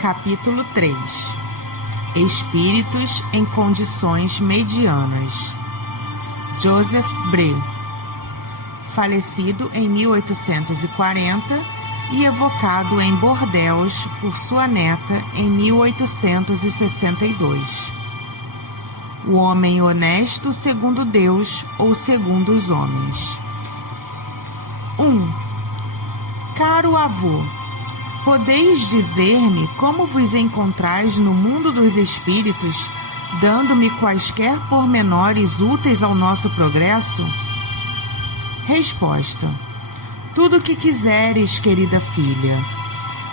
Capítulo 3. Espíritos em condições medianas. Joseph Bré, falecido em 1840 e evocado em Bordeaux por sua neta em 1862. O homem honesto segundo Deus ou segundo os homens. 1. Caro avô, podeis dizer-me como vos encontrais no mundo dos espíritos, dando-me quaisquer pormenores úteis ao nosso progresso? Resposta: tudo o que quiseres, querida filha.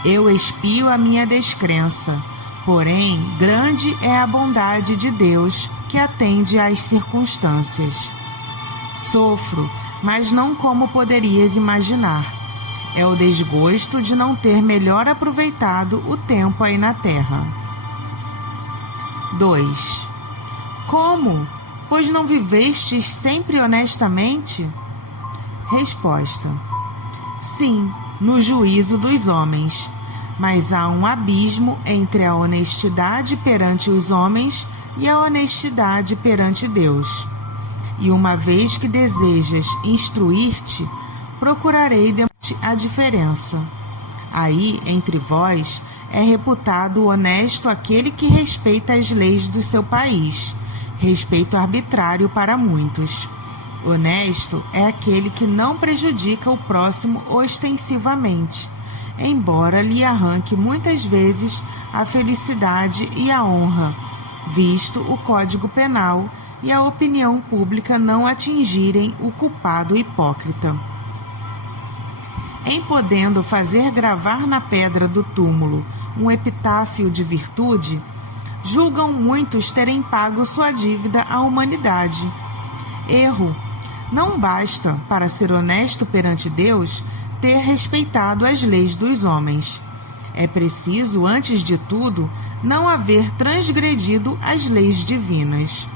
Eu expio a minha descrença, porém grande é a bondade de Deus que atende às circunstâncias. Sofro, mas não como poderias imaginar. É o desgosto de não ter melhor aproveitado o tempo aí na terra. 2. Como? Pois não vivestes sempre honestamente? Resposta: sim, no juízo dos homens, mas há um abismo entre a honestidade perante os homens e a honestidade perante Deus. E uma vez que desejas instruir-te, procurarei a diferença. Aí, entre vós, é reputado honesto aquele que respeita as leis do seu país, respeito arbitrário para muitos. Honesto é aquele que não prejudica o próximo ostensivamente, embora lhe arranque muitas vezes a felicidade e a honra, visto o Código Penal e a opinião pública não atingirem o culpado hipócrita. Em podendo fazer gravar na pedra do túmulo um epitáfio de virtude, julgam muitos terem pago sua dívida à humanidade. Erro. Não basta, para ser honesto perante Deus, ter respeitado as leis dos homens. É preciso, antes de tudo, não haver transgredido as leis divinas.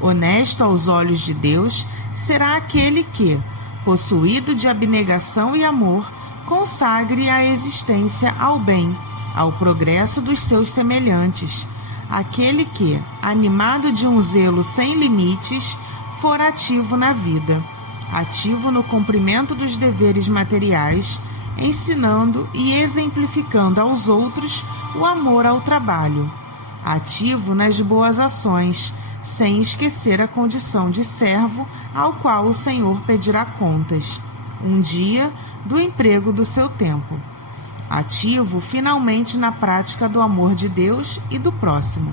Honesto aos olhos de Deus será aquele que, possuído de abnegação e amor, consagre a existência ao bem, ao progresso dos seus semelhantes, aquele que, animado de um zelo sem limites, for ativo na vida, ativo no cumprimento dos deveres materiais, ensinando e exemplificando aos outros o amor ao trabalho, ativo nas boas ações, sem esquecer a condição de servo ao qual o Senhor pedirá contas, um dia, do emprego do seu tempo. Ativo, finalmente, na prática do amor de Deus e do próximo.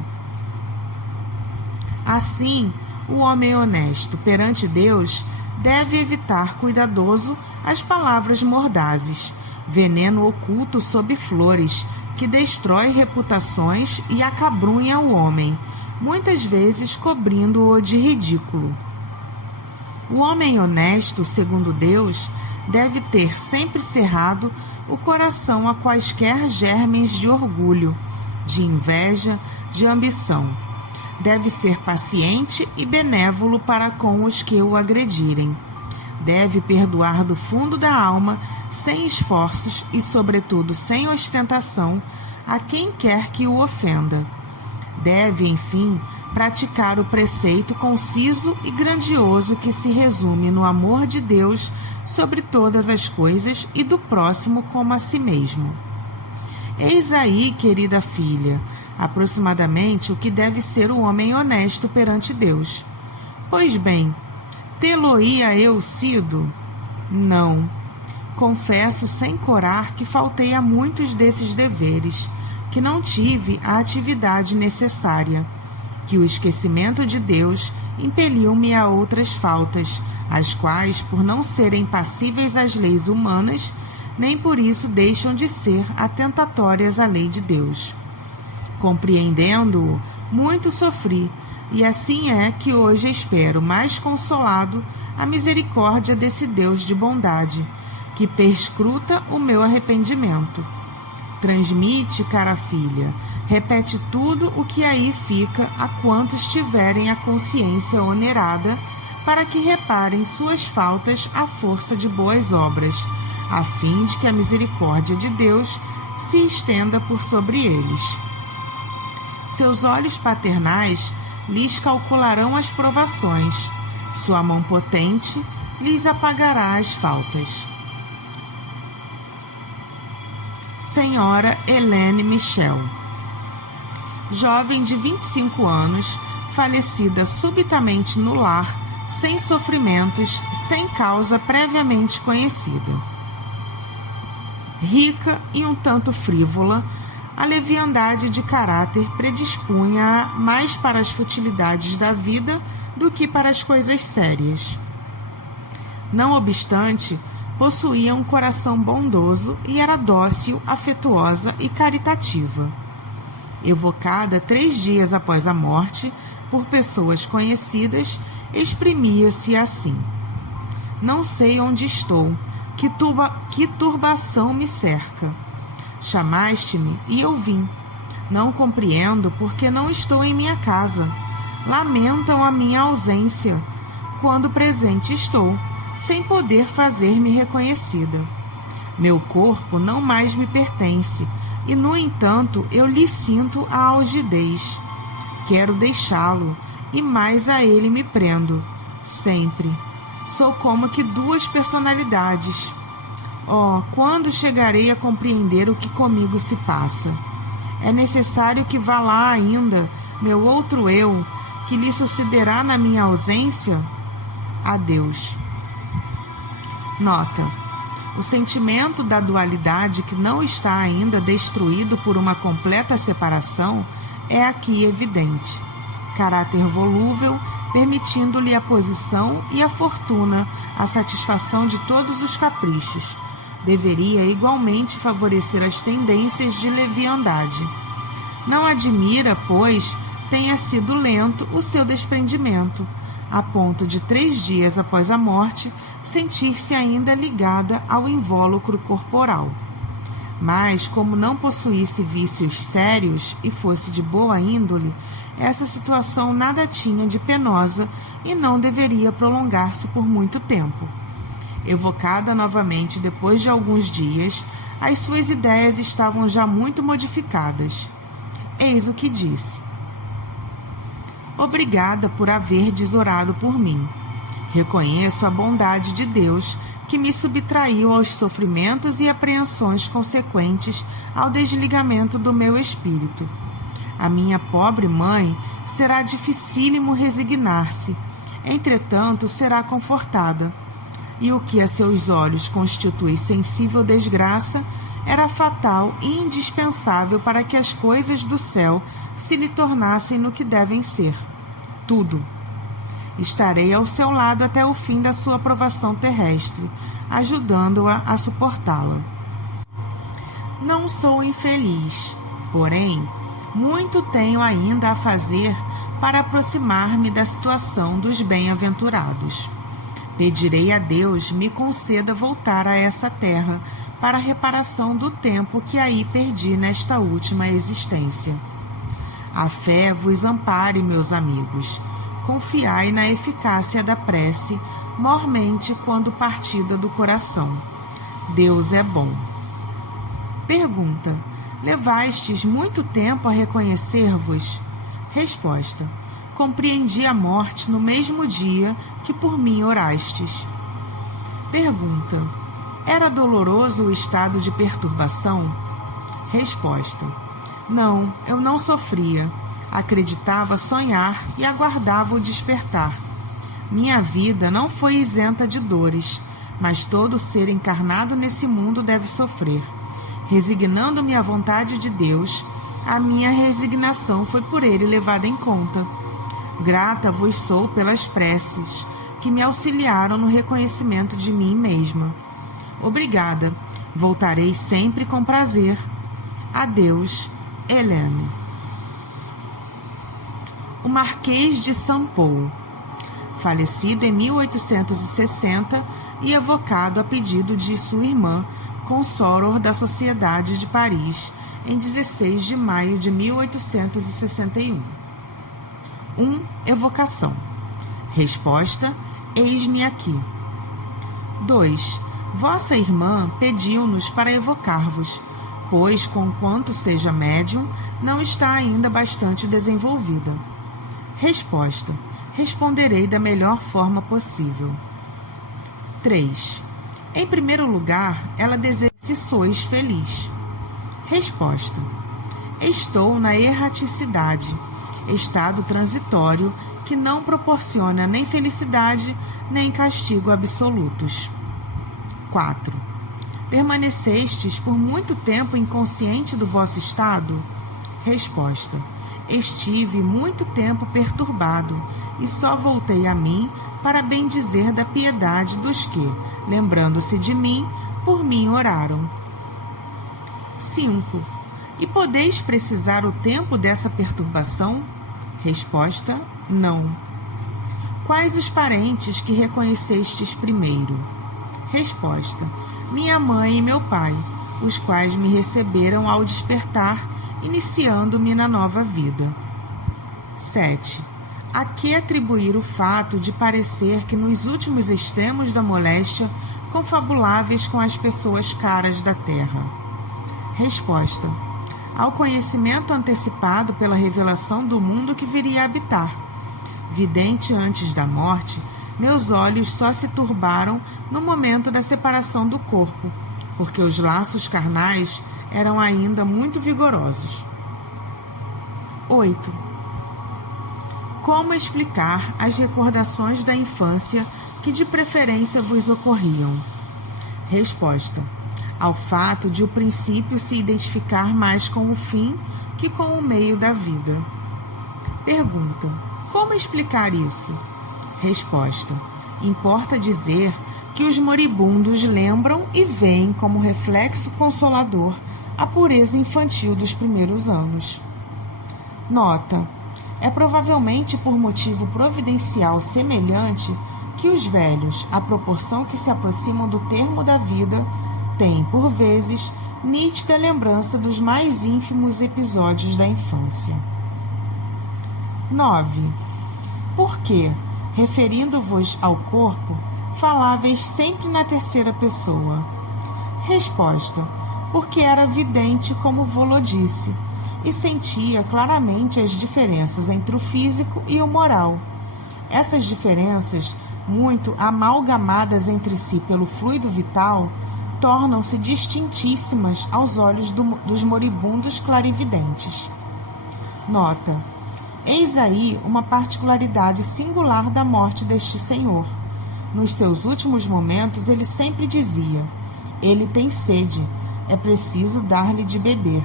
Assim, o homem honesto perante Deus deve evitar cuidadoso as palavras mordazes, veneno oculto sob flores, que destrói reputações e acabrunha o homem, muitas vezes cobrindo-o de ridículo. O homem honesto, segundo Deus, deve ter sempre cerrado o coração a quaisquer germens de orgulho, de inveja, de ambição. Deve ser paciente e benévolo para com os que o agredirem. Deve perdoar do fundo da alma, sem esforços e, sobretudo, sem ostentação, a quem quer que o ofenda. Deve, enfim, praticar o preceito conciso e grandioso que se resume no amor de Deus sobre todas as coisas e do próximo como a si mesmo. Eis aí, querida filha, aproximadamente o que deve ser o homem honesto perante Deus. Pois bem, tê-lo-ia eu sido? Não. Confesso sem corar que faltei a muitos desses deveres, que não tive a atividade necessária, que o esquecimento de Deus impeliu-me a outras faltas, as quais, por não serem passíveis às leis humanas, nem por isso deixam de ser atentatórias à lei de Deus. Compreendendo-o, muito sofri, e assim é que hoje espero mais consolado a misericórdia desse Deus de bondade, que perscruta o meu arrependimento. Transmite, cara filha, repete tudo o que aí fica a quantos tiverem a consciência onerada, para que reparem suas faltas à força de boas obras, a fim de que a misericórdia de Deus se estenda por sobre eles. Seus olhos paternais lhes calcularão as provações, sua mão potente lhes apagará as faltas. Senhora Helene Michel, jovem de 25 anos, falecida subitamente no lar, sem sofrimentos, sem causa previamente conhecida. Rica e um tanto frívola, a leviandade de caráter predispunha-a mais para as futilidades da vida do que para as coisas sérias. Não obstante, possuía um coração bondoso e era dócil, afetuosa e caritativa. Evocada 3 dias após a morte, por pessoas conhecidas, exprimia-se assim: não sei onde estou, que turbação me cerca. Chamaste-me e eu vim. Não compreendo porque não estou em minha casa. Lamentam a minha ausência, quando presente estou, sem poder fazer-me reconhecida. Meu corpo não mais me pertence, e, no entanto, eu lhe sinto a algidez. Quero deixá-lo, e mais a ele me prendo, sempre. Sou como que 2 personalidades. Oh, quando chegarei a compreender o que comigo se passa? É necessário que vá lá ainda, meu outro eu, que lhe sucederá na minha ausência? Adeus. Nota: o sentimento da dualidade que não está ainda destruído por uma completa separação é aqui evidente. Caráter volúvel, permitindo-lhe a posição e a fortuna, a satisfação de todos os caprichos. Deveria igualmente favorecer as tendências de leviandade. Não admira, pois, tenha sido lento o seu desprendimento, a ponto de 3 dias após a morte sentir-se ainda ligada ao invólucro corporal. Mas, como não possuísse vícios sérios e fosse de boa índole, essa situação nada tinha de penosa e não deveria prolongar-se por muito tempo. Evocada novamente depois de alguns dias, as suas ideias estavam já muito modificadas. Eis o que disse: obrigada por haver desorado por mim. Reconheço a bondade de Deus que me subtraiu aos sofrimentos e apreensões consequentes ao desligamento do meu espírito. A minha pobre mãe será dificílimo resignar-se, entretanto será confortada. E o que a seus olhos constitui sensível desgraça era fatal e indispensável para que as coisas do céu se lhe tornassem no que devem ser. Tudo. Estarei ao seu lado até o fim da sua provação terrestre, ajudando-a a suportá-la. Não sou infeliz, porém, muito tenho ainda a fazer para aproximar-me da situação dos bem-aventurados. Pedirei a Deus me conceda voltar a essa terra para a reparação do tempo que aí perdi nesta última existência. A fé vos ampare, meus amigos. Confiai na eficácia da prece, mormente quando partida do coração. Deus é bom. Pergunta: levastes muito tempo a reconhecer-vos? Resposta: compreendi a morte no mesmo dia que por mim orastes. Pergunta: era doloroso o estado de perturbação? Resposta: não, eu não sofria. Acreditava sonhar e aguardava o despertar. Minha vida não foi isenta de dores, mas todo ser encarnado nesse mundo deve sofrer. Resignando-me à vontade de Deus, a minha resignação foi por ele levada em conta. Grata vos sou pelas preces que me auxiliaram no reconhecimento de mim mesma. Obrigada. Voltarei sempre com prazer. Adeus, Helene. O Marquês de Saint-Pol, falecido em 1860 e evocado a pedido de sua irmã, consoror da Sociedade de Paris, em 16 de maio de 1861. 1. Evocação. Resposta: eis-me aqui. 2. Vossa irmã pediu-nos para evocar-vos. pois, conquanto seja médium, não está ainda bastante desenvolvida. Resposta: responderei da melhor forma possível. 3. Em primeiro lugar, ela deseja se sois feliz. Resposta: estou na erraticidade, estado transitório que não proporciona nem felicidade nem castigo absolutos. 4. Permanecestes por muito tempo inconsciente do vosso estado? Resposta: estive muito tempo perturbado e só voltei a mim para bendizer da piedade dos que, lembrando-se de mim, por mim oraram. 5. E podeis precisar o tempo dessa perturbação? Resposta: não. Quais os parentes que reconhecestes primeiro? Resposta: minha mãe e meu pai, os quais me receberam ao despertar, iniciando-me na nova vida. 7. A que atribuir o fato de parecer que nos últimos extremos da moléstia confabuláveis com as pessoas caras da terra? Resposta: ao conhecimento antecipado pela revelação do mundo que viria a habitar. Vidente antes da morte, meus olhos só se turbaram no momento da separação do corpo, porque os laços carnais eram ainda muito vigorosos. 8. Como explicar as recordações da infância que de preferência vos ocorriam? Resposta: ao fato de o princípio se identificar mais com o fim que com o meio da vida. Pergunta: como explicar isso? Resposta: importa dizer que os moribundos lembram e veem como reflexo consolador a pureza infantil dos primeiros anos. Nota: é provavelmente por motivo providencial semelhante que os velhos, à proporção que se aproximam do termo da vida, têm, por vezes, nítida lembrança dos mais ínfimos episódios da infância. 9. Por que, referindo-vos ao corpo, faláveis sempre na terceira pessoa? Resposta: porque era vidente como vô-lo disse, e sentia claramente as diferenças entre o físico e o moral. Essas diferenças, muito amalgamadas entre si pelo fluido vital, tornam-se distintíssimas aos olhos dos moribundos clarividentes. Nota: eis aí uma particularidade singular da morte deste senhor. Nos seus últimos momentos, ele sempre dizia: ele tem sede, é preciso dar-lhe de beber.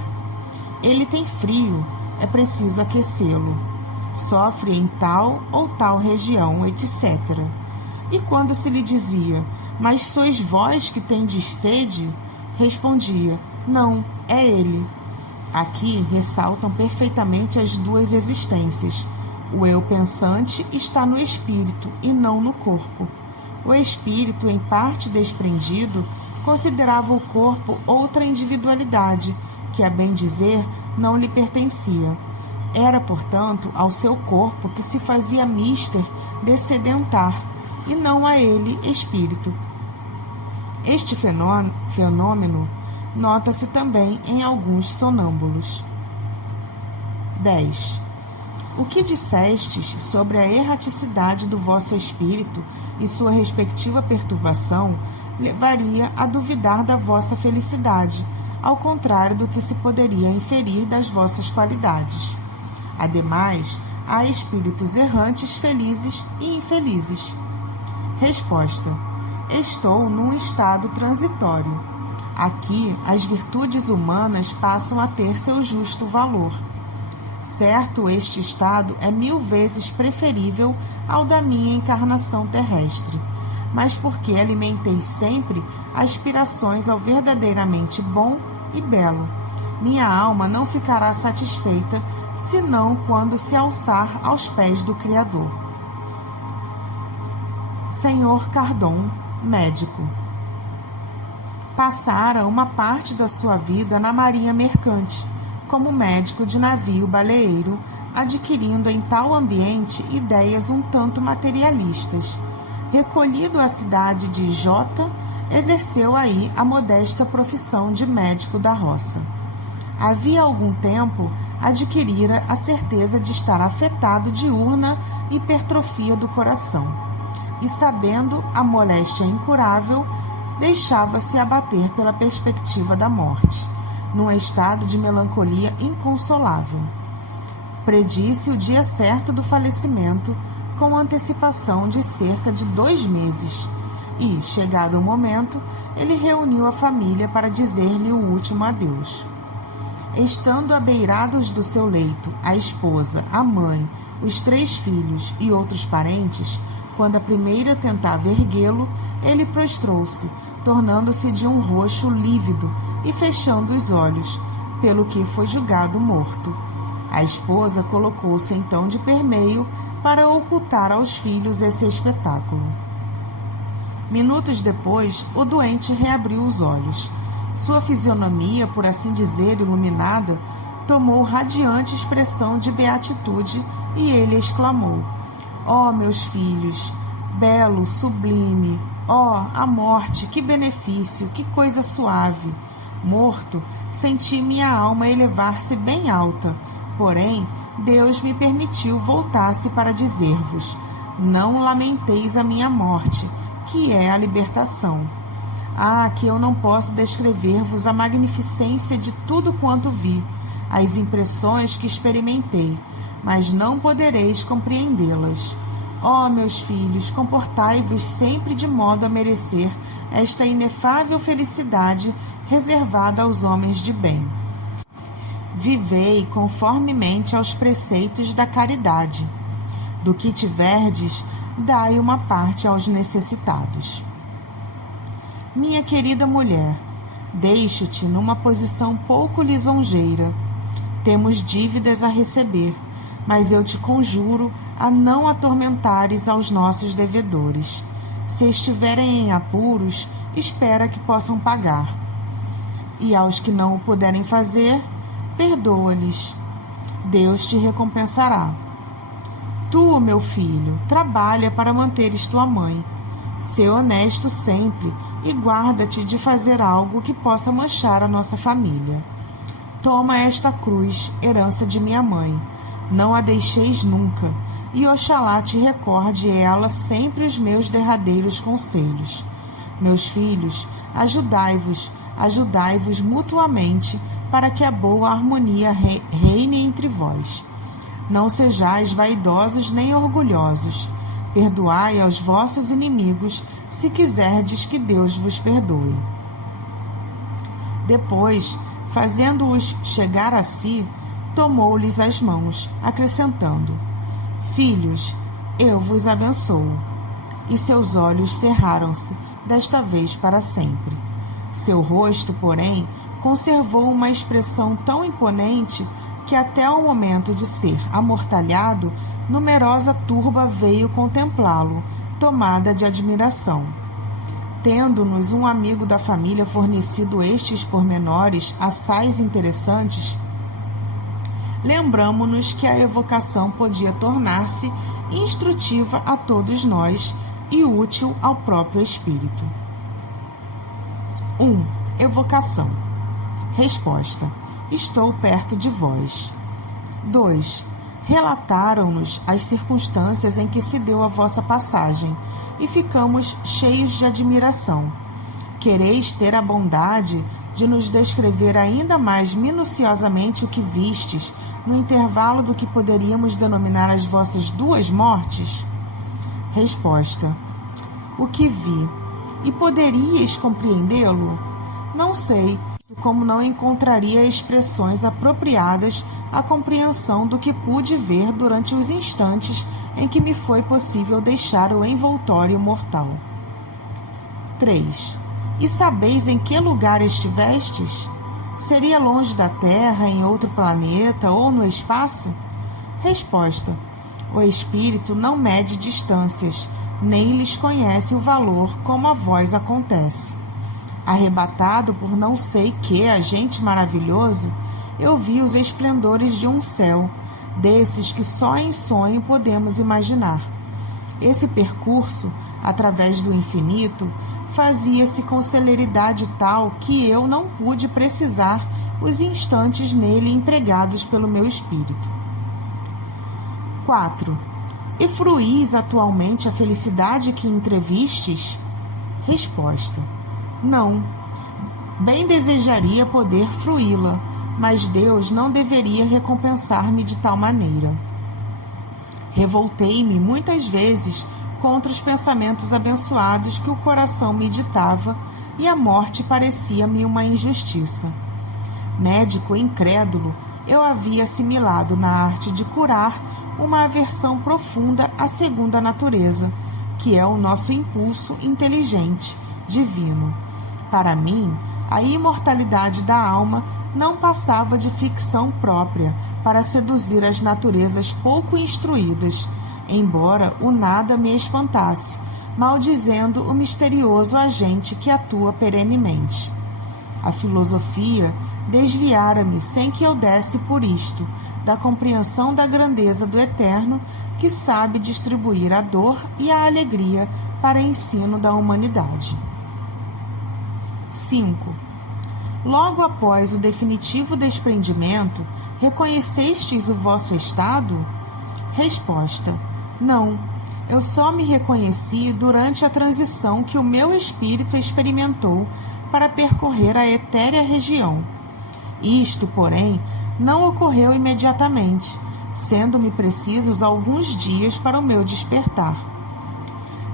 Ele tem frio, é preciso aquecê-lo. Sofre em tal ou tal região, etc. E quando se lhe dizia: mas sois vós que tendes sede? Respondia: não, é ele. Aqui ressaltam perfeitamente as duas existências. O eu pensante está no espírito e não no corpo. O espírito, em parte desprendido, considerava o corpo outra individualidade, que, a bem dizer, não lhe pertencia. Era, portanto, ao seu corpo que se fazia mister descedentar, e não a ele, espírito. Este fenômeno nota-se também em alguns sonâmbulos. 10. O que dissestes sobre a erraticidade do vosso espírito e sua respectiva perturbação levaria a duvidar da vossa felicidade, ao contrário do que se poderia inferir das vossas qualidades. Ademais, há espíritos errantes felizes e infelizes. Resposta: estou num estado transitório. Aqui, as virtudes humanas passam a ter seu justo valor. Certo, este estado é 1000 vezes preferível ao da minha encarnação terrestre, mas porque alimentei sempre aspirações ao verdadeiramente bom e belo. Minha alma não ficará satisfeita, senão quando se alçar aos pés do Criador. Senhor Cardon, médico. Passara uma parte da sua vida na marinha mercante, como médico de navio baleeiro, adquirindo em tal ambiente ideias um tanto materialistas. Recolhido à cidade de Jota, exerceu aí a modesta profissão de médico da roça. Havia algum tempo adquirira a certeza de estar afetado de urna hipertrofia do coração, e sabendo a moléstia incurável, deixava-se abater pela perspectiva da morte, num estado de melancolia inconsolável. Predisse o dia certo do falecimento com antecipação de cerca de 2 meses, e, chegado o momento, ele reuniu a família para dizer-lhe o último adeus. Estando abeirados do seu leito a esposa, a mãe, os 3 filhos e outros parentes, quando a primeira tentava erguê-lo, ele prostrou-se, tornando-se de um roxo lívido e fechando os olhos, pelo que foi julgado morto. A esposa colocou-se então de permeio para ocultar aos filhos esse espetáculo. Minutos depois, o doente reabriu os olhos. Sua fisionomia, por assim dizer, iluminada, tomou radiante expressão de beatitude e ele exclamou: ó, meus filhos, belo, sublime, ó, a morte, que benefício, que coisa suave! Morto, senti minha alma elevar-se bem alta, porém, Deus me permitiu voltar-se para dizer-vos: não lamenteis a minha morte, que é a libertação. Ah, que eu não posso descrever-vos a magnificência de tudo quanto vi, as impressões que experimentei, mas não podereis compreendê-las. Ó, meus filhos, comportai-vos sempre de modo a merecer esta inefável felicidade reservada aos homens de bem. Vivei conformemente aos preceitos da caridade. Do que tiverdes, dai uma parte aos necessitados. Minha querida mulher, deixo-te numa posição pouco lisonjeira. Temos dívidas a receber, mas eu te conjuro a não atormentares aos nossos devedores. Se estiverem em apuros, espera que possam pagar. E aos que não o puderem fazer, perdoa-lhes. Deus te recompensará. Tu, meu filho, trabalha para manteres tua mãe. Sê honesto sempre e guarda-te de fazer algo que possa manchar a nossa família. Toma esta cruz, herança de minha mãe. Não a deixeis nunca, e oxalá te recorde ela sempre os meus derradeiros conselhos. Meus filhos, ajudai-vos mutuamente, para que a boa harmonia reine entre vós. Não sejais vaidosos nem orgulhosos. Perdoai aos vossos inimigos, se quiserdes que Deus vos perdoe. Depois, fazendo-os chegar a si, tomou-lhes as mãos, acrescentando: filhos, eu vos abençoo. E seus olhos cerraram-se, desta vez para sempre. Seu rosto, porém, conservou uma expressão tão imponente que até ao momento de ser amortalhado, numerosa turba veio contemplá-lo, tomada de admiração. Tendo-nos um amigo da família fornecido estes pormenores assaz interessantes, lembramo-nos que a evocação podia tornar-se instrutiva a todos nós e útil ao próprio espírito. 1. Evocação. Resposta: estou perto de vós. 2. Relataram-nos as circunstâncias em que se deu a vossa passagem, e ficamos cheios de admiração. Quereis ter a bondade de nos descrever ainda mais minuciosamente o que vistes, no intervalo do que poderíamos denominar as vossas 2 mortes? Resposta: o que vi. E poderíeis compreendê-lo? Não sei, como não encontraria expressões apropriadas à compreensão do que pude ver durante os instantes em que me foi possível deixar o envoltório mortal. 3. E sabeis em que lugar estivestes? Seria longe da Terra, em outro planeta ou no espaço? Resposta: o espírito não mede distâncias, nem lhes conhece o valor como a vós acontece. Arrebatado por não sei que agente maravilhoso, eu vi os esplendores de um céu, desses que só em sonho podemos imaginar. Esse percurso, através do infinito, fazia-se com celeridade tal que eu não pude precisar os instantes nele empregados pelo meu espírito. 4. E fruís atualmente a felicidade que entrevistes? Resposta: não. Bem desejaria poder fruí-la, mas Deus não deveria recompensar-me de tal maneira. Revoltei-me muitas vezes contra os pensamentos abençoados que o coração me ditava, e a morte parecia-me uma injustiça. Médico incrédulo, eu havia assimilado na arte de curar uma aversão profunda à segunda natureza, que é o nosso impulso inteligente, divino. Para mim, a imortalidade da alma não passava de ficção própria para seduzir as naturezas pouco instruídas, embora o nada me espantasse, maldizendo o misterioso agente que atua perenemente. A filosofia desviara-me sem que eu desse por isto, da compreensão da grandeza do Eterno, que sabe distribuir a dor e a alegria para ensino da humanidade. 5. Logo após o definitivo desprendimento, reconhecestes o vosso estado? Resposta: não. Eu só me reconheci durante a transição que o meu espírito experimentou para percorrer a etérea região. Isto, porém, não ocorreu imediatamente, sendo-me precisos alguns dias para o meu despertar.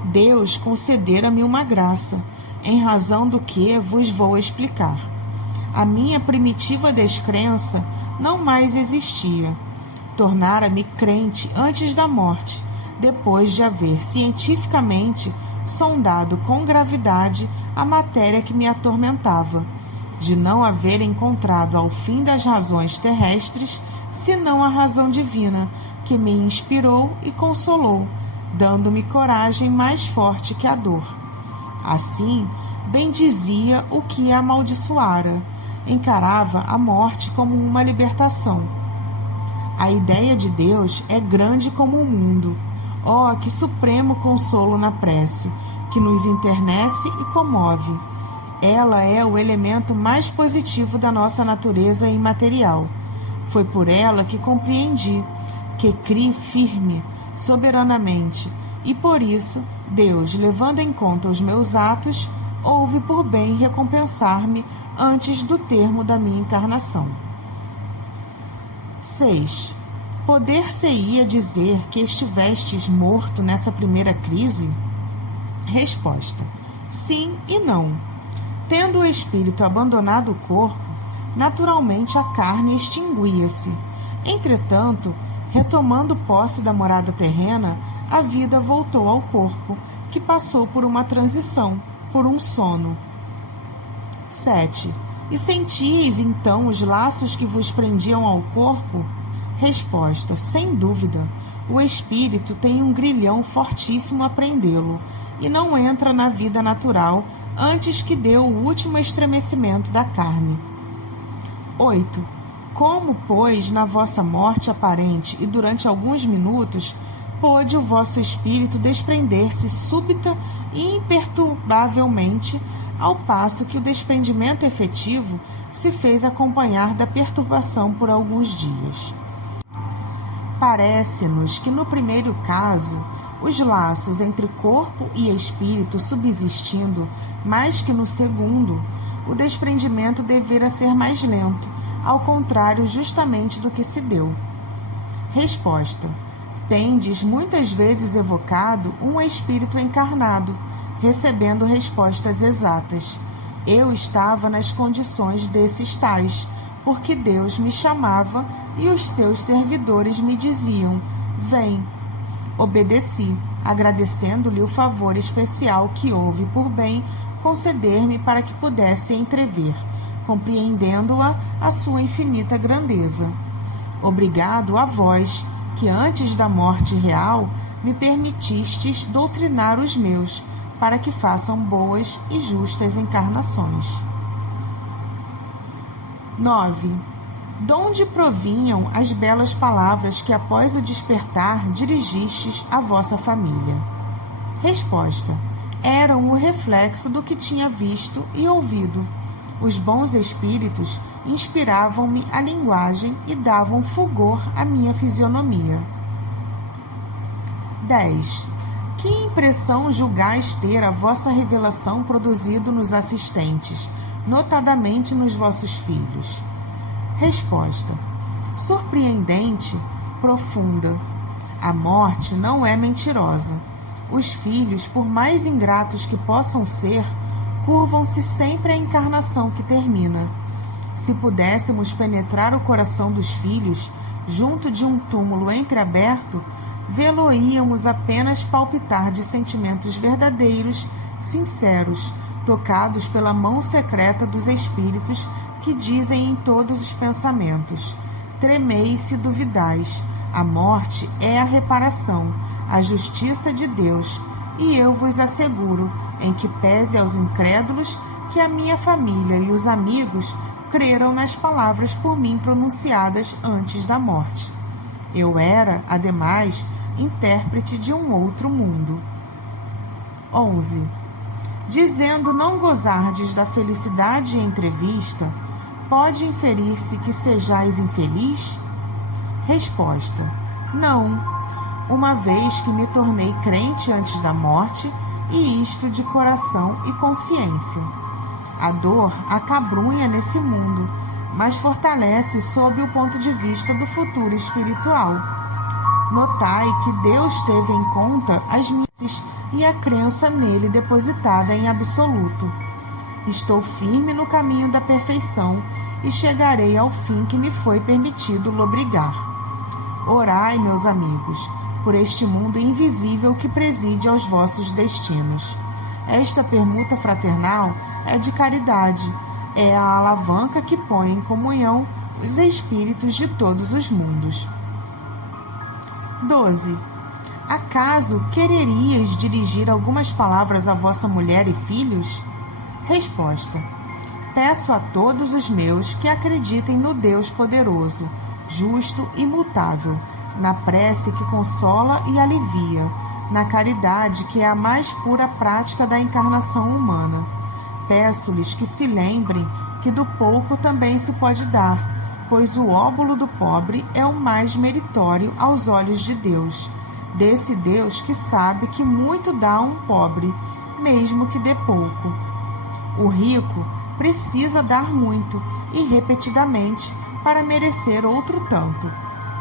Deus concedera-me uma graça, em razão do que vos vou explicar. A minha primitiva descrença não mais existia. Tornara-me crente antes da morte, depois de haver cientificamente sondado com gravidade a matéria que me atormentava, de não haver encontrado ao fim das razões terrestres senão a razão divina, que me inspirou e consolou, dando-me coragem mais forte que a dor. Assim, bendizia o que a amaldiçoara, encarava a morte como uma libertação. A ideia de Deus é grande como o mundo. Oh, que supremo consolo na prece, que nos enternece e comove. Ela é o elemento mais positivo da nossa natureza imaterial. Foi por ela que compreendi, que criei firme, soberanamente, e por isso, Deus, levando em conta os meus atos, houve por bem recompensar-me antes do termo da minha encarnação. 6. Poder-se-ia dizer que estivestes morto nessa primeira crise? Resposta: sim e não. Tendo o espírito abandonado o corpo, naturalmente a carne extinguia-se. Entretanto, retomando posse da morada terrena, a vida voltou ao corpo, que passou por uma transição, por um sono. 7. E sentíeis então os laços que vos prendiam ao corpo? Resposta: sem dúvida. O espírito tem um grilhão fortíssimo a prendê-lo, e não entra na vida natural antes que dê o último estremecimento da carne. 8. Como, pois, na vossa morte aparente e durante alguns minutos, pôde o vosso espírito desprender-se súbita e imperturbavelmente, ao passo que o desprendimento efetivo se fez acompanhar da perturbação por alguns dias? Parece-nos que, no primeiro caso, os laços entre corpo e espírito subsistindo, mais que no segundo, o desprendimento devera ser mais lento, ao contrário justamente do que se deu. Resposta: tendes muitas vezes evocado um espírito encarnado, recebendo respostas exatas. Eu estava nas condições desses tais, porque Deus me chamava e os seus servidores me diziam: vem. Obedeci, agradecendo-lhe o favor especial que houve por bem conceder-me para que pudesse entrever, compreendendo-a a sua infinita grandeza. Obrigado a vós, que antes da morte real me permitistes doutrinar os meus, para que façam boas e justas encarnações. 9. Donde provinham as belas palavras que após o despertar dirigistes à vossa família? Resposta: eram o reflexo do que tinha visto e ouvido. Os bons espíritos inspiravam-me a linguagem e davam fulgor à minha fisionomia. 10. Que impressão julgais ter a vossa revelação produzido nos assistentes, notadamente nos vossos filhos? Resposta: surpreendente, profunda. A morte não é mentirosa. Os filhos, por mais ingratos que possam ser, curvam-se sempre à encarnação que termina. Se pudéssemos penetrar o coração dos filhos, junto de um túmulo entreaberto, vê-lo-íamos apenas palpitar de sentimentos verdadeiros, sinceros, tocados pela mão secreta dos espíritos que dizem em todos os pensamentos: tremei se duvidais, a morte é a reparação, a justiça de Deus, e eu vos asseguro, em que pese aos incrédulos, que a minha família e os amigos creram nas palavras por mim pronunciadas antes da morte. Eu era, ademais, intérprete de um outro mundo. 11. Dizendo não gozardes da felicidade entrevista, pode inferir-se que sejais infeliz? Resposta: não, uma vez que me tornei crente antes da morte, e isto de coração e consciência. A dor acabrunha nesse mundo, mas fortalece sob o ponto de vista do futuro espiritual. Notai que Deus teve em conta as minhas e a crença nele depositada em absoluto. Estou firme no caminho da perfeição e chegarei ao fim que me foi permitido lobrigar. Orai, meus amigos, por este mundo invisível que preside aos vossos destinos. Esta permuta fraternal é de caridade, é a alavanca que põe em comunhão os espíritos de todos os mundos. 12. Acaso quererias dirigir algumas palavras à vossa mulher e filhos? Resposta: peço a todos os meus que acreditem no Deus poderoso, justo e imutável, na prece que consola e alivia, na caridade que é a mais pura prática da encarnação humana. Peço-lhes que se lembrem que do pouco também se pode dar, pois o óbolo do pobre é o mais meritório aos olhos de Deus, desse Deus que sabe que muito dá a um pobre, mesmo que dê pouco. O rico precisa dar muito e repetidamente para merecer outro tanto.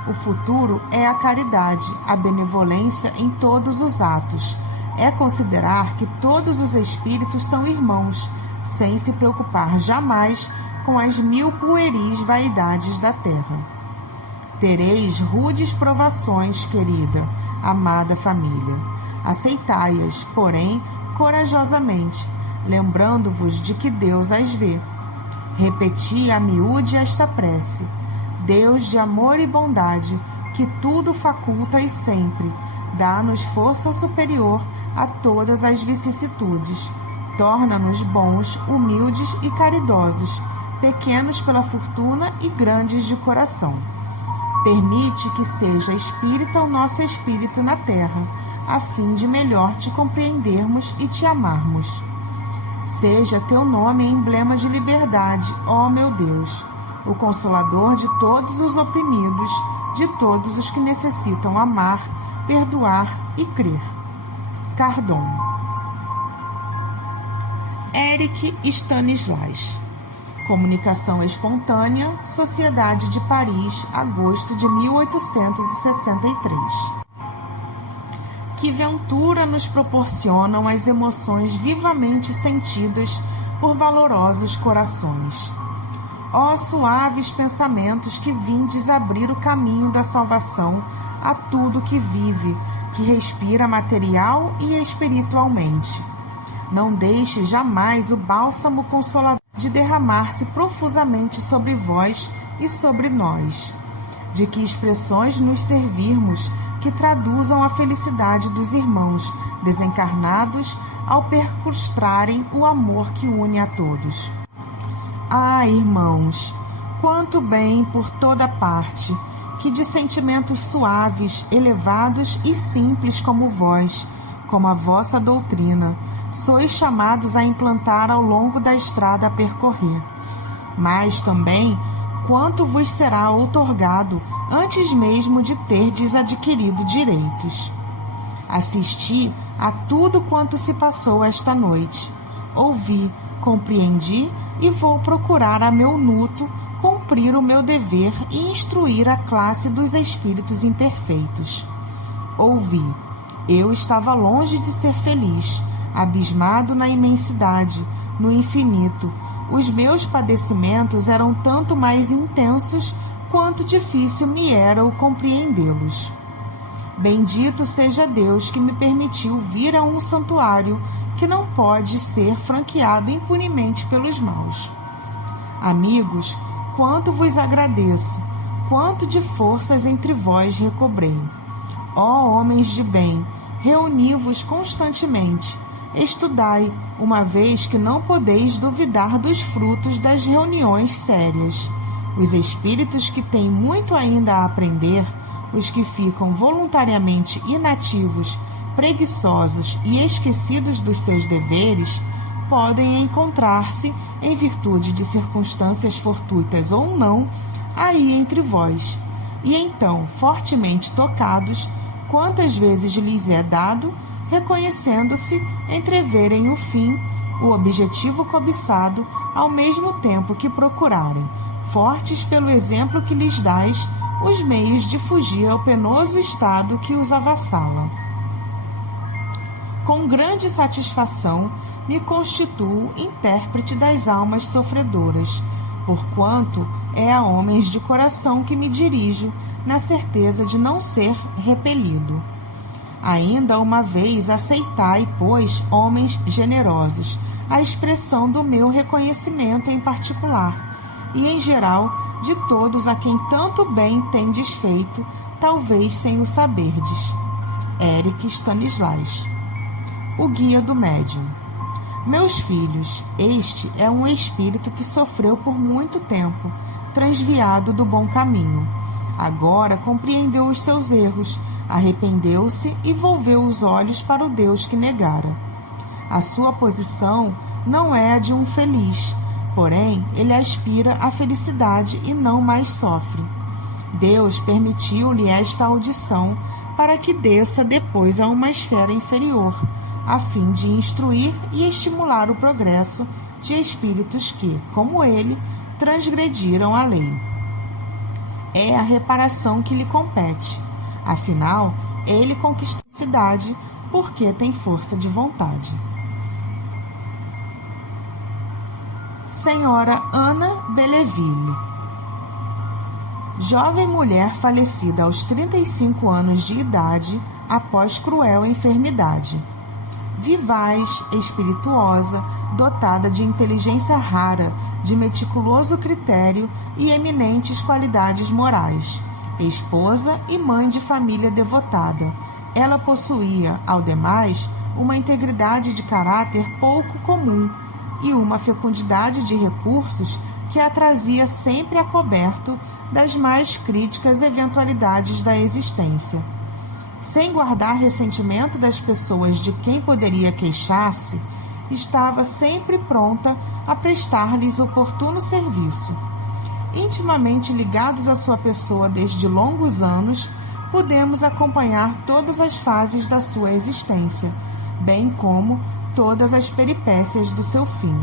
O futuro é a caridade, a benevolência em todos os atos. É considerar que todos os espíritos são irmãos, sem se preocupar jamais com as 1000 pueris vaidades da terra. Tereis rudes provações, querida, amada família. Aceitai-as, porém, corajosamente, lembrando-vos de que Deus as vê. Repeti a miúde esta prece: Deus de amor e bondade, que tudo faculta e sempre, dá-nos força superior a todas as vicissitudes, torna-nos bons, humildes e caridosos, pequenos pela fortuna e grandes de coração. Permite que seja espírita o nosso espírito na terra, a fim de melhor te compreendermos e te amarmos. Seja teu nome emblema de liberdade, ó meu Deus, o consolador de todos os oprimidos, de todos os que necessitam amar, perdoar e crer. Cardon. Eric Stanislas. Comunicação Espontânea, Sociedade de Paris, agosto de 1863. Que ventura nos proporcionam as emoções vivamente sentidas por valorosos corações. Ó suaves pensamentos que vindes abrir o caminho da salvação a tudo que vive, que respira material e espiritualmente. Não deixe jamais o bálsamo consolador de derramar-se profusamente sobre vós e sobre nós. De que expressões nos servirmos que traduzam a felicidade dos irmãos desencarnados ao percrustrarem o amor que une a todos. Ah, irmãos, quanto bem por toda parte, que de sentimentos suaves, elevados e simples como vós, como a vossa doutrina, sois chamados a implantar ao longo da estrada a percorrer. Mas também quanto vos será outorgado antes mesmo de terdes adquirido direitos. Assisti a tudo quanto se passou esta noite. Ouvi, compreendi e vou procurar a meu nuto cumprir o meu dever e instruir a classe dos espíritos imperfeitos. Ouvi. Eu estava longe de ser feliz, abismado na imensidade, no infinito. Os meus padecimentos eram tanto mais intensos quanto difícil me era o compreendê-los. Bendito seja Deus que me permitiu vir a um santuário que não pode ser franqueado impunemente pelos maus. Amigos, quanto vos agradeço, quanto de forças entre vós recobrei. Ó homens de bem, reuni-vos constantemente, estudai, uma vez que não podeis duvidar dos frutos das reuniões sérias. Os espíritos que têm muito ainda a aprender, os que ficam voluntariamente inativos, preguiçosos e esquecidos dos seus deveres, podem encontrar-se, em virtude de circunstâncias fortuitas ou não, aí entre vós. E então, fortemente tocados, quantas vezes lhes é dado, reconhecendo-se, entreverem o fim, o objetivo cobiçado, ao mesmo tempo que procurarem, fortes pelo exemplo que lhes dais, os meios de fugir ao penoso estado que os avassala. Com grande satisfação, me constituo intérprete das almas sofredoras, porquanto é a homens de coração que me dirijo, na certeza de não ser repelido. Ainda uma vez aceitai, pois, homens generosos, a expressão do meu reconhecimento em particular, e em geral, de todos a quem tanto bem tendes feito, talvez sem o saberdes. Eric Stanislas. O Guia do Médium. Meus filhos, este é um espírito que sofreu por muito tempo, transviado do bom caminho. Agora compreendeu os seus erros, arrependeu-se e volveu os olhos para o Deus que negara. A sua posição não é a de um feliz, porém ele aspira à felicidade e não mais sofre. Deus permitiu-lhe esta audição para que desça depois a uma esfera inferior, a fim de instruir e estimular o progresso de espíritos que, como ele, transgrediram a lei. É a reparação que lhe compete. Afinal, ele conquista a cidade porque tem força de vontade. Senhora Ana Belleville. Jovem mulher falecida aos 35 anos de idade após cruel enfermidade. Vivaz, espirituosa, dotada de inteligência rara, de meticuloso critério e eminentes qualidades morais. Esposa e mãe de família devotada, ela possuía, ao demais, uma integridade de caráter pouco comum e uma fecundidade de recursos que a trazia sempre a coberto das mais críticas eventualidades da existência. Sem guardar ressentimento das pessoas de quem poderia queixar-se, estava sempre pronta a prestar-lhes oportuno serviço. Intimamente ligados à sua pessoa desde longos anos, podemos acompanhar todas as fases da sua existência, bem como todas as peripécias do seu fim.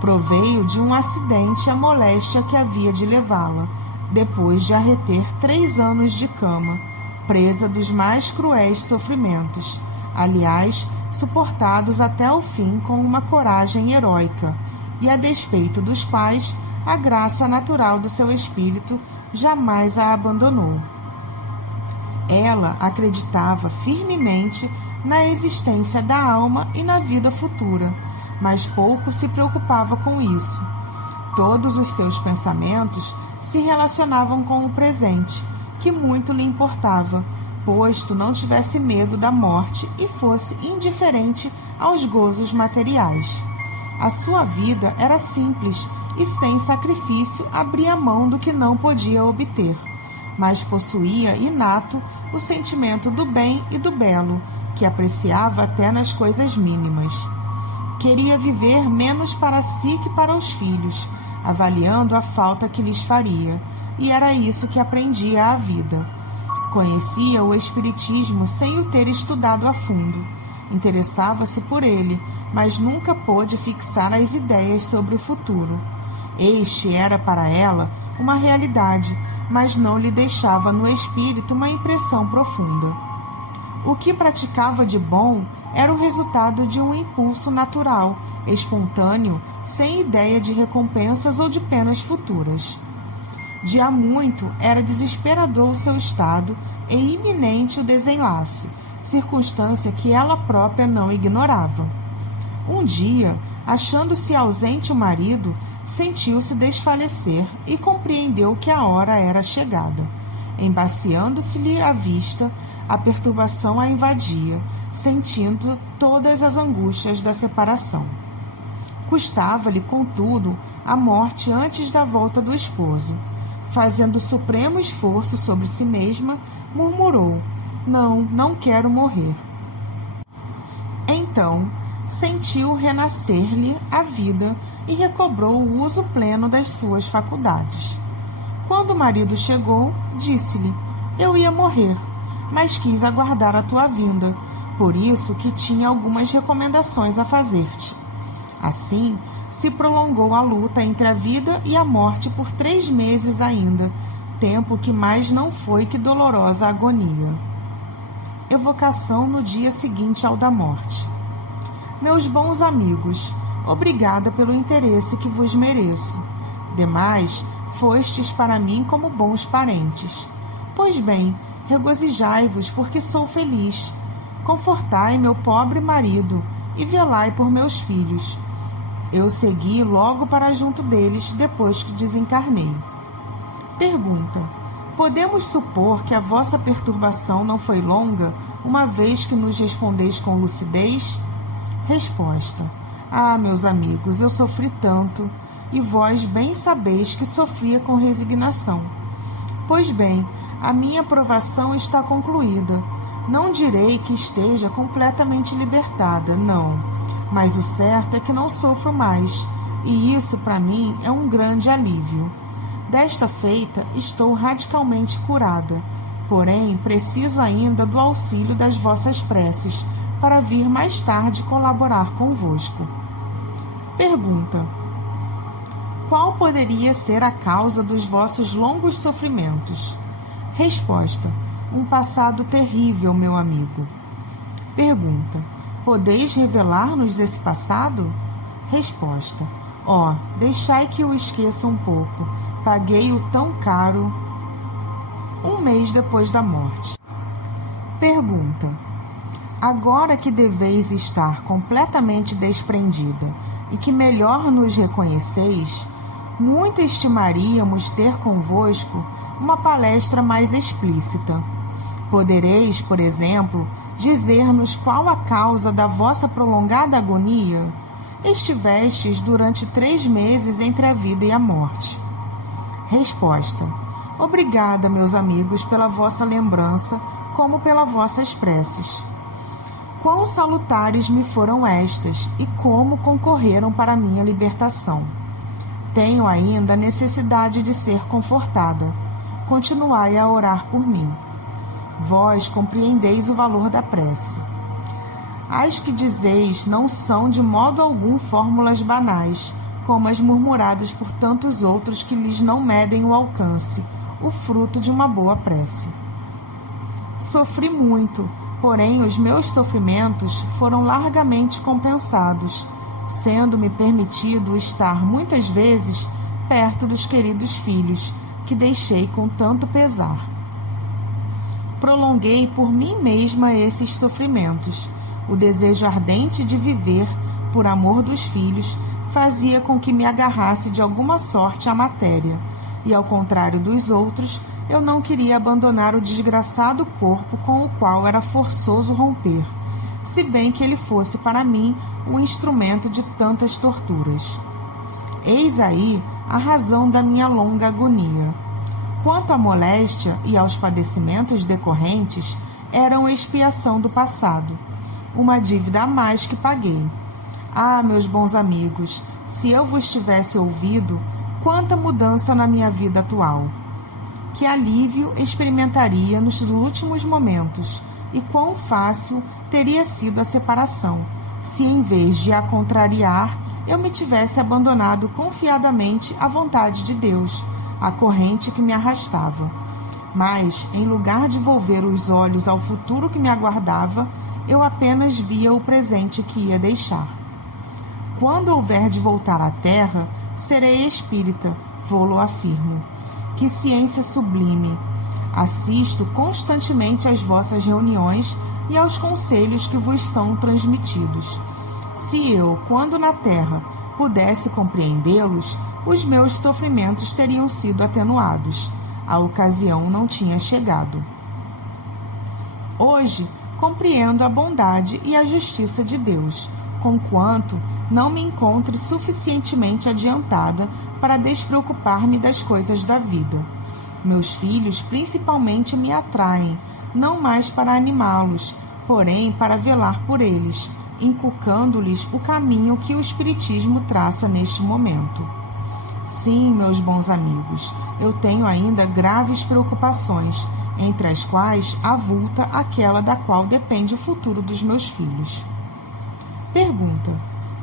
Proveio de um acidente a moléstia que havia de levá-la, depois de a reter 3 anos de cama, presa dos mais cruéis sofrimentos, aliás, suportados até o fim com uma coragem heróica, e a despeito dos quais a graça natural do seu espírito jamais a abandonou. Ela acreditava firmemente na existência da alma e na vida futura, mas pouco se preocupava com isso. Todos os seus pensamentos se relacionavam com o presente, que muito lhe importava, posto não tivesse medo da morte e fosse indiferente aos gozos materiais. A sua vida era simples e sem sacrifício abria mão do que não podia obter, mas possuía inato o sentimento do bem e do belo, que apreciava até nas coisas mínimas. Queria viver menos para si que para os filhos, avaliando a falta que lhes faria, e era isso que aprendia à vida. Conhecia o Espiritismo sem o ter estudado a fundo. Interessava-se por ele, mas nunca pôde fixar as ideias sobre o futuro. Este era para ela uma realidade, mas não lhe deixava no espírito uma impressão profunda. O que praticava de bom era o resultado de um impulso natural, espontâneo, sem ideia de recompensas ou de penas futuras. De há muito era desesperador o seu estado e iminente o desenlace, circunstância que ela própria não ignorava. Um dia, achando-se ausente o marido, sentiu-se desfalecer e compreendeu que a hora era chegada. Embaciando-se-lhe a vista, a perturbação a invadia, sentindo todas as angústias da separação. Custava-lhe, contudo, a morte antes da volta do esposo. Fazendo supremo esforço sobre si mesma, murmurou: não quero morrer. Então, sentiu renascer-lhe a vida e recobrou o uso pleno das suas faculdades. Quando o marido chegou, disse-lhe: eu ia morrer, mas quis aguardar a tua vinda, por isso que tinha algumas recomendações a fazer-te. Assim, se prolongou a luta entre a vida e a morte por 3 meses ainda, tempo que mais não foi que dolorosa agonia. Evocação no dia seguinte ao da morte. Meus bons amigos, obrigada pelo interesse que vos mereço. Demais, fostes para mim como bons parentes. Pois bem, regozijai-vos, porque sou feliz. Confortai meu pobre marido e velai por meus filhos. Eu segui logo para junto deles depois que desencarnei. Pergunta: podemos supor que a vossa perturbação não foi longa, uma vez que nos respondeis com lucidez? Resposta: ah, meus amigos, eu sofri tanto, e vós bem sabeis que sofria com resignação. Pois bem, a minha provação está concluída. Não direi que esteja completamente libertada, não, mas o certo é que não sofro mais, e isso para mim é um grande alívio. Desta feita, estou radicalmente curada, porém preciso ainda do auxílio das vossas preces para vir mais tarde colaborar convosco. Pergunta: qual poderia ser a causa dos vossos longos sofrimentos? Resposta: um passado terrível, meu amigo. Pergunta: podeis revelar-nos esse passado? Resposta: deixai que eu esqueça um pouco. Paguei-o tão caro. 1 mês depois da morte. Pergunta: agora que deveis estar completamente desprendida e que melhor nos reconheceis, muito estimaríamos ter convosco uma palestra mais explícita. Podereis, por exemplo, dizer-nos qual a causa da vossa prolongada agonia? Estivestes durante 3 meses entre a vida e a morte. Resposta: obrigada, meus amigos, pela vossa lembrança, como pelas vossas preces. Quão salutares me foram estas e como concorreram para a minha libertação. Tenho ainda a necessidade de ser confortada. Continuai a orar por mim. Vós compreendeis o valor da prece. As que dizeis não são de modo algum fórmulas banais, como as murmuradas por tantos outros que lhes não medem o alcance, o fruto de uma boa prece. Sofri muito, porém os meus sofrimentos foram largamente compensados, sendo-me permitido estar muitas vezes perto dos queridos filhos, que deixei com tanto pesar. Prolonguei por mim mesma esses sofrimentos. O desejo ardente de viver, por amor dos filhos, fazia com que me agarrasse de alguma sorte à matéria, e, ao contrário dos outros, eu não queria abandonar o desgraçado corpo com o qual era forçoso romper, se bem que ele fosse para mim o instrumento de tantas torturas. Eis aí a razão da minha longa agonia. Quanto à moléstia e aos padecimentos decorrentes, eram expiação do passado, uma dívida a mais que paguei. Ah, meus bons amigos, se eu vos tivesse ouvido, quanta mudança na minha vida atual! Que alívio experimentaria nos últimos momentos, e quão fácil teria sido a separação, se em vez de a contrariar, eu me tivesse abandonado confiadamente à vontade de Deus, à corrente que me arrastava. Mas, em lugar de volver os olhos ao futuro que me aguardava, eu apenas via o presente que ia deixar. Quando houver de voltar à terra, serei espírita, vou-lo afirmo. Que ciência sublime! Assisto constantemente às vossas reuniões e aos conselhos que vos são transmitidos. Se eu, quando na terra, pudesse compreendê-los, os meus sofrimentos teriam sido atenuados. A ocasião não tinha chegado. Hoje, compreendo a bondade e a justiça de Deus, conquanto não me encontre suficientemente adiantada para despreocupar-me das coisas da vida. Meus filhos principalmente me atraem, não mais para animá-los, porém para velar por eles, inculcando-lhes o caminho que o Espiritismo traça neste momento. Sim, meus bons amigos, eu tenho ainda graves preocupações, entre as quais avulta aquela da qual depende o futuro dos meus filhos. Pergunta: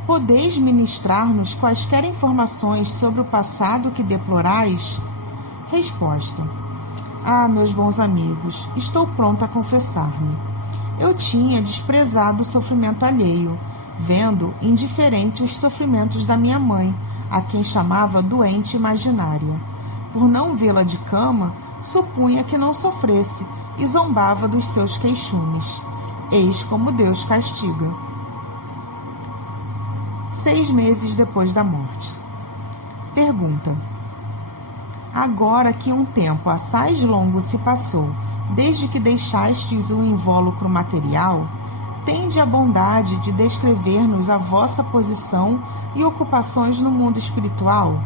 podeis ministrar-nos quaisquer informações sobre o passado que deplorais? Resposta: ah, meus bons amigos, estou pronta a confessar-me. Eu tinha desprezado o sofrimento alheio, vendo indiferente os sofrimentos da minha mãe, a quem chamava doente imaginária. Por não vê-la de cama, supunha que não sofresse e zombava dos seus queixumes. Eis como Deus castiga. 6 meses depois da morte. Pergunta: agora que um tempo assaz longo se passou, desde que deixastes o invólucro material, tende a bondade de descrever-nos a vossa posição e ocupações no mundo espiritual?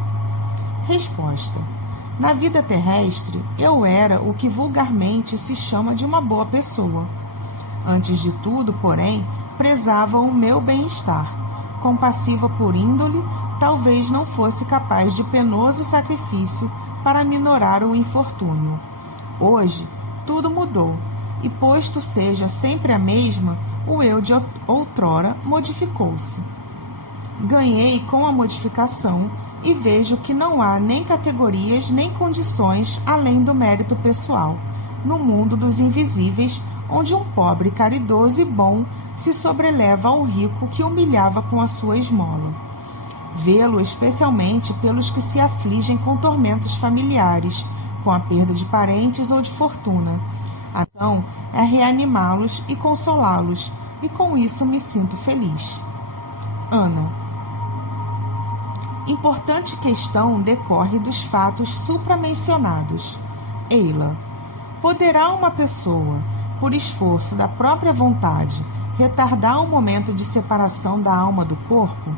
Resposta: na vida terrestre, eu era o que vulgarmente se chama de uma boa pessoa. Antes de tudo, porém, prezava o meu bem-estar. Compassiva por índole, talvez não fosse capaz de penoso sacrifício para minorar o infortúnio. Hoje, tudo mudou, e posto seja sempre a mesma, o eu de outrora modificou-se. Ganhei com a modificação e vejo que não há nem categorias nem condições além do mérito pessoal, no mundo dos invisíveis, onde um pobre caridoso e bom se sobreleva ao rico que humilhava com a sua esmola. Vê-lo especialmente pelos que se afligem com tormentos familiares, com a perda de parentes ou de fortuna. A ação é reanimá-los e consolá-los, e com isso me sinto feliz. Ana. Importante questão decorre dos fatos supramencionados. Eila. Poderá uma pessoa, por esforço da própria vontade, retardar o momento de separação da alma do corpo?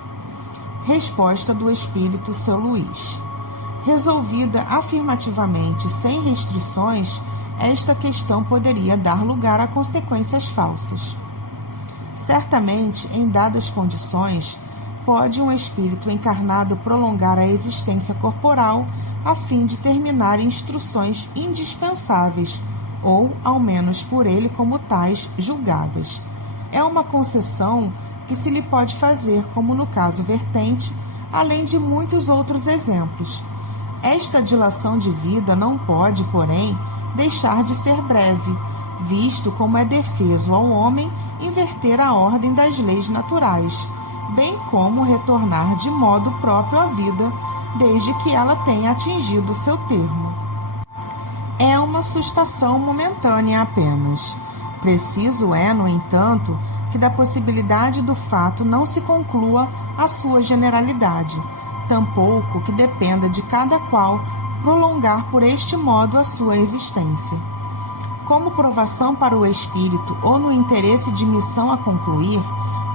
Resposta do Espírito Seu Luís. Resolvida afirmativamente, sem restrições, esta questão poderia dar lugar a consequências falsas. Certamente, em dadas condições, pode um espírito encarnado prolongar a existência corporal a fim de terminar instruções indispensáveis, ou, ao menos por ele como tais, julgadas. É uma concessão que se lhe pode fazer, como no caso vertente, além de muitos outros exemplos. Esta dilação de vida não pode, porém, deixar de ser breve, visto como é defeso ao homem inverter a ordem das leis naturais, bem como retornar de modo próprio à vida, desde que ela tenha atingido o seu termo. É uma sustação momentânea apenas. Preciso é, no entanto, que da possibilidade do fato não se conclua a sua generalidade, tampouco que dependa de cada qual prolongar por este modo a sua existência. Como provação para o espírito ou no interesse de missão a concluir,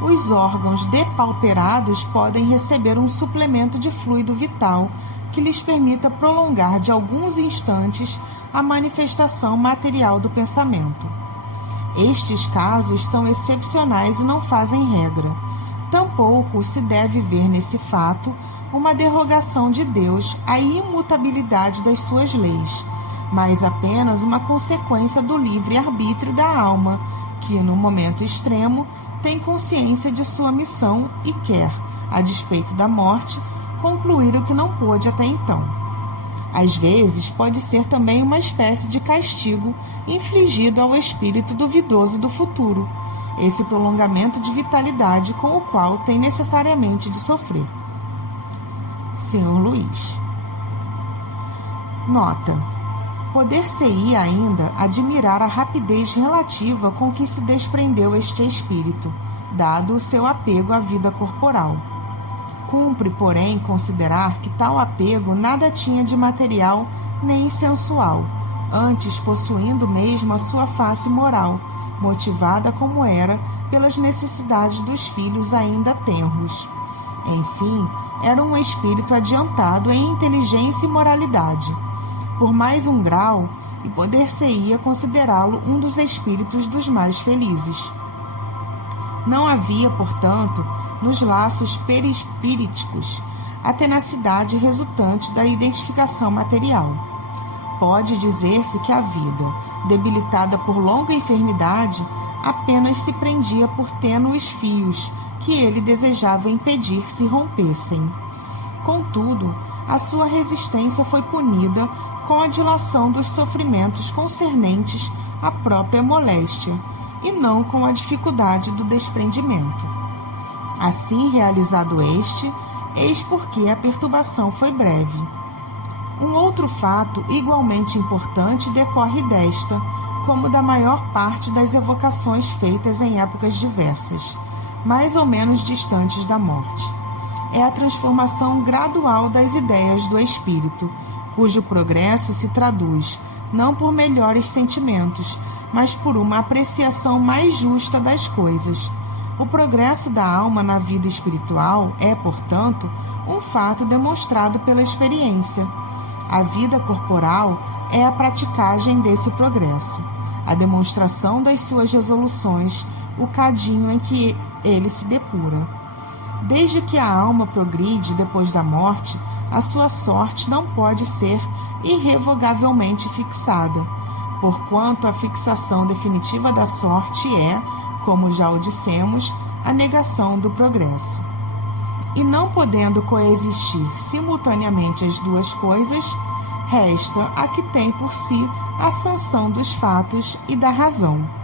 os órgãos depauperados podem receber um suplemento de fluido vital que lhes permita prolongar de alguns instantes a manifestação material do pensamento. Estes casos são excepcionais e não fazem regra. Tampouco se deve ver nesse fato uma derrogação de Deus à imutabilidade das suas leis, mas apenas uma consequência do livre-arbítrio da alma, que, no momento extremo, tem consciência de sua missão e quer, a despeito da morte, concluir o que não pôde até então. Às vezes, pode ser também uma espécie de castigo infligido ao espírito duvidoso do futuro, esse prolongamento de vitalidade com o qual tem necessariamente de sofrer. Sr. Luiz. Nota: poder-se-ia ainda admirar a rapidez relativa com que se desprendeu este espírito, dado o seu apego à vida corporal. Cumpre, porém, considerar que tal apego nada tinha de material nem sensual, antes possuindo mesmo a sua face moral, motivada como era pelas necessidades dos filhos ainda tenros. Enfim, era um espírito adiantado em inteligência e moralidade. Por mais um grau, e poder-se-ia considerá-lo um dos espíritos dos mais felizes. Não havia, portanto, nos laços perispíriticos a tenacidade resultante da identificação material. Pode dizer-se que a vida, debilitada por longa enfermidade, apenas se prendia por tênues fios que ele desejava impedir se rompessem. Contudo, a sua resistência foi punida com a dilação dos sofrimentos concernentes à própria moléstia, e não com a dificuldade do desprendimento. Assim realizado este, eis porque a perturbação foi breve. Um outro fato igualmente importante decorre desta, como da maior parte das evocações feitas em épocas diversas, mais ou menos distantes da morte. É a transformação gradual das ideias do espírito, cujo progresso se traduz não por melhores sentimentos, mas por uma apreciação mais justa das coisas. O progresso da alma na vida espiritual é, portanto, um fato demonstrado pela experiência. A vida corporal é a praticagem desse progresso, a demonstração das suas resoluções, o cadinho em que ele se depura. Desde que a alma progride depois da morte, a sua sorte não pode ser irrevogavelmente fixada, porquanto a fixação definitiva da sorte é, como já o dissemos, a negação do progresso. E não podendo coexistir simultaneamente as duas coisas, resta a que tem por si a sanção dos fatos e da razão.